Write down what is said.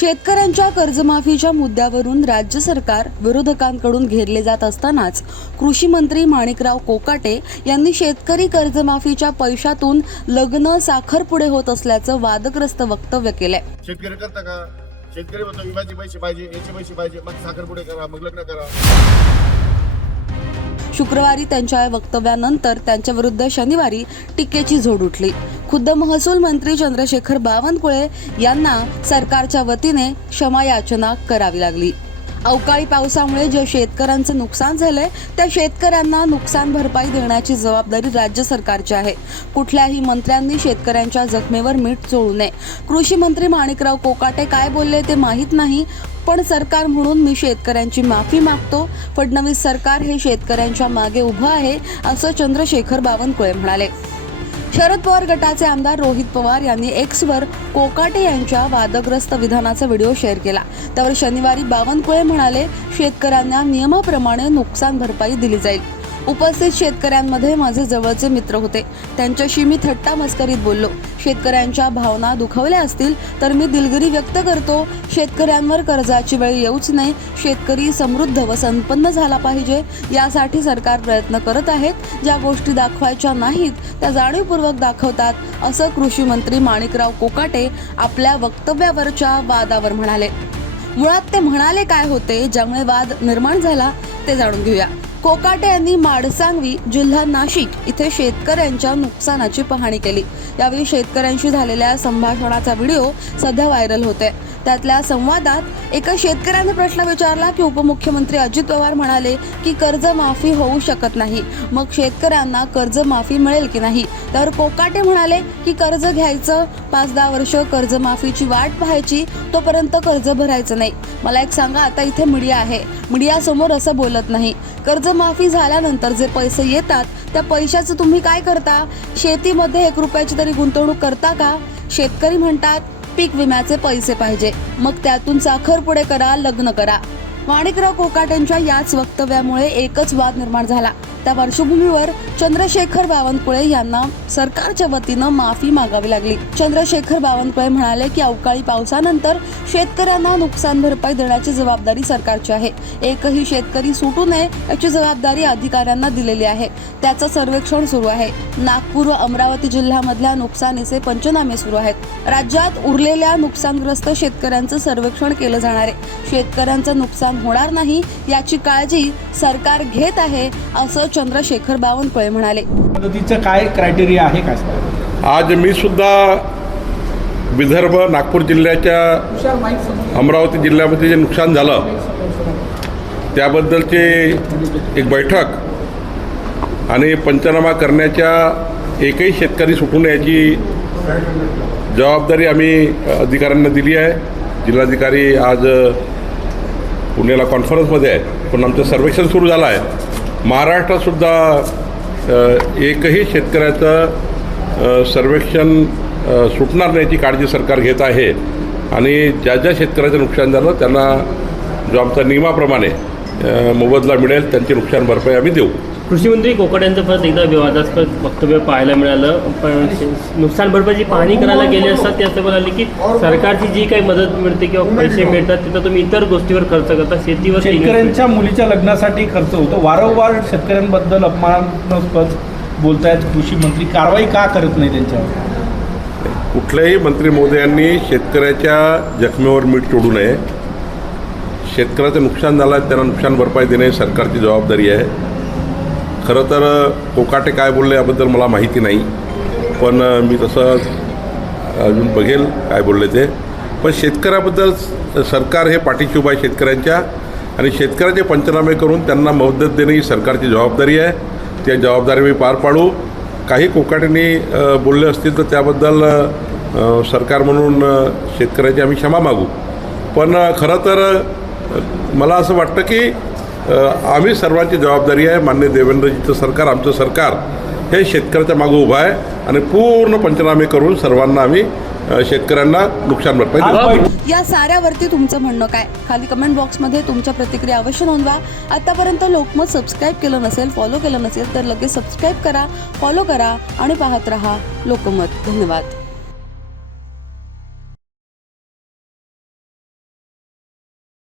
शेतकऱ्यांच्या कर्जमाफीच्या मुद्द्यावरून राज्य सरकार विरोधकांकडून घेरले जात असतानाच कृषी मंत्री माणिकराव कोकाटे यांनी शेतकरी कर्जमाफीच्या पैशातून लग्न साखरपुडे होत असल्याचं वादग्रस्त वक्तव्य केलंय. शेतकरी करता का? शेतकरी म्हणतो विम्याचे पैसे पाहिजे याचे पैसे पाहिजे मग साखरपुडे करा मग लग्न करा. शुक्रवारी त्यांच्या या वक्तव्यानंतर त्यांच्या विरुद्ध शनिवारी टीकेची झोड उठली. खुद्द महसूल मंत्री चंद्रशेखर बावनकुळे यांना सरकारच्या वतीने क्षमायाचना करावी लागली. अवकाळी पावसामुळे जे शेतकऱ्यांचं नुकसान झालंय त्या शेतकऱ्यांना नुकसान भरपाई देण्याची जबाबदारी राज्य सरकारची आहे. कुठल्याही मंत्र्यांनी शेतकऱ्यांच्या जखमेवर मीठ चोळू नये. कृषी मंत्री माणिकराव कोकाटे काय बोलले ते माहीत नाही. पण सरकार म्हणून मी शेतकऱ्यांची माफी मागतो फडणवीस सरकार हे शेतकऱ्यांच्या मागे उभं आहे असं चंद्रशेखर बावनकुळे म्हणाले. शरद पवार गटाचे आमदार रोहित पवार यांनी एक्सवर कोकाटे यांच्या वादग्रस्त विधानाचा व्हिडिओ शेअर केला. त्यावर शनिवारी बावनकुळे म्हणाले शेतकऱ्यांना नियमाप्रमाणे नुकसान भरपाई दिली जाईल. उपस्थित शेतकऱ्यांमध्ये माझे जवळचे मित्र होते. त्यांच्याशी मी थट्टा मस्करीत बोललो. शेतकऱ्यांच्या भावना दुखावल्या असतील तर मी दिलगिरी व्यक्त करतो. शेतकऱ्यांवर कर्जाची वेळ येऊच नाही शेतकरी समृद्ध व संपन्न झाला पाहिजे. यासाठी सरकार प्रयत्न करत आहेत. ज्या गोष्टी दाखवायच्या नाहीत त्या जाणीवपूर्वक दाखवतात असं कृषी मंत्री माणिकराव कोकाटे आपल्या वक्तव्यावरच्या वादावर म्हणाले. मुळात ते म्हणाले काय होते ज्यामुळे वाद निर्माण झाला ते जाणून घेऊया. कोकाटे यांनी माडसांगवी जिल्हा नाशिक इथे शेतकऱ्यांच्या नुकसानाची पाहणी केली. यावेळी शेतकऱ्यांशी झालेल्या संभाषणाचा व्हिडिओ सध्या व्हायरल होतोय. त्यातल्या संवादात एका शेतकऱ्याने प्रश्न विचारला की उपमुख्यमंत्री अजित पवार म्हणाले की कर्जमाफी होऊ शकत नाही. मग शेतकऱ्यांना कर्जमाफी मिळेल की नाही? तर कोकाटे म्हणाले की कर्ज घ्यायचं पाच दहा वर्ष कर्जमाफीची वाट पाहायची तोपर्यंत कर्ज भरायचं नाही. मला एक सांगा आता इथे मीडिया आहे. मीडियासमोर असं बोलत नाही. कर्जमाफी झाल्यानंतर जे पैसे येतात त्या पैशाचं तुम्ही काय करता? शेतीमध्ये एक रुपयाची तरी गुंतवणूक करता का? शेतकरी म्हणतात पीक विम्याचे पैसे पाहिजे. मग त्यातून साखरपुडे करा लग्न करा. माणिकराव कोकाटेंच्या याच वक्तव्यामुळे एकच वाद निर्माण झाला. त्या पार्श्वभूमीवर चंद्रशेखर बावनकुळे यांना सरकारच्या वतीनं माफी मागावी लागली. चंद्रशेखर बावनकुळे म्हणाले की अवकाळी पावसानंतर शेतकऱ्यांना नुकसान भरपाई देण्याची जबाबदारी सरकारची आहे. एकही शेतकरी सुटू नये याची जबाबदारी अधिकाऱ्यांना दिलेली आहे. त्याचं सर्वेक्षण सुरू आहे. नागपूर व अमरावती जिल्ह्यामधल्या नुकसानीचे पंचनामे सुरू आहेत. राज्यात उरलेल्या नुकसानग्रस्त शेतकऱ्यांचं सर्वेक्षण केलं जाणार आहे. शेतकऱ्यांचं नुकसान होणार नाही याची काळजी सरकार घेत आहे असं चंद्रशेखर बावनकुळे म्हणाले. मदतीचं काय क्रायटेरिया आहे काय? आज मी सुद्धा विदर्भ नागपूर जिल्ह्याच्या अमरावती जिल्ह्यामध्ये जे नुकसान झालं त्याबद्दलची एक बैठक आणि पंचनामा करण्याच्या एकही शेतकरी सुटून याची जबाबदारी आम्ही अधिकाऱ्यांना दिली आहे. जिल्हाधिकारी आज पुण्याला कॉन्फरन्समध्ये आहे पण आमचं सर्वेक्षण सुरू झालं आहे. महाराष्ट्रातसुद्धा एकही शेतकऱ्याचं सर्वेक्षण सुटणार नाही काळजी सरकार घेत आहे. आणि ज्या ज्या शेतकऱ्याचं नुकसान झालं त्यांना जो आमचा नियमाप्रमाणे मोबदला मिळेल त्यांची नुकसान भरपाई आम्ही देऊ. कृषी मंत्री कोकड्यांचं परत एकदा विवादास्पद वक्तव्य पाहायला मिळालं. पण नुकसान भरपाईची पाहणी करायला गेले असतात ते असं म्हणाले की सरकारची जी काही मदत मिळते किंवा पैसे मिळतात तिथं तुम्ही इतर गोष्टीवर खर्च करता शेतीवर ते शेतकऱ्यांच्या मुलीच्या लग्नासाठी खर्च होतो. वारंवार शेतकऱ्यांबद्दल अपमानास्पद बोलतायत कृषी मंत्री. कारवाई का करत नाही त्यांच्यावर? कुठल्याही मंत्री महोदयांनी शेतकऱ्याच्या जखमेवर मीठ चोडू नये. शेतकऱ्याचं नुकसान झालं आहे त्यांना नुकसान भरपाई देणे ही सरकारची जबाबदारी आहे. खरं तर कोकाटे काय बोलले याबद्दल मला माहिती नाही पण मी तसं अजून बघेल काय बोलले ते. पण शेतकऱ्याबद्दल सरकार हे पाठीशी आहे शेतकऱ्यांच्या आणि शेतकऱ्याचे पंचनामे करून त्यांना मदत देणे ही सरकारची जबाबदारी आहे. त्या जबाबदारी मी पार पाडू. काही कोकाटेंनी बोलले असतील तर त्याबद्दल सरकार म्हणून शेतकऱ्याची आम्ही क्षमा मागू. पण खरं तर मला असं वाटतं की आम्ही सर्वांची जबाबदारी आहे. मान्य देवेंद्रजीचं सरकार आमचं सरकार हे शेतकऱ्याच्या मागं उभं आहे आणि पूर्ण पंचनामे करून सर्वांना आम्ही शेतकऱ्यांना नुकसान भरपाई या साऱ्यावरती तुमचं म्हणणं काय? खाली कमेंट बॉक्समध्ये तुमच्या प्रतिक्रिया अवश्य नोंदवा. आतापर्यंत लोकमत सबस्क्राईब केलं नसेल फॉलो केलं नसेल तर लगेच सबस्क्राईब करा फॉलो करा आणि पाहत रहा लोकमत. धन्यवाद.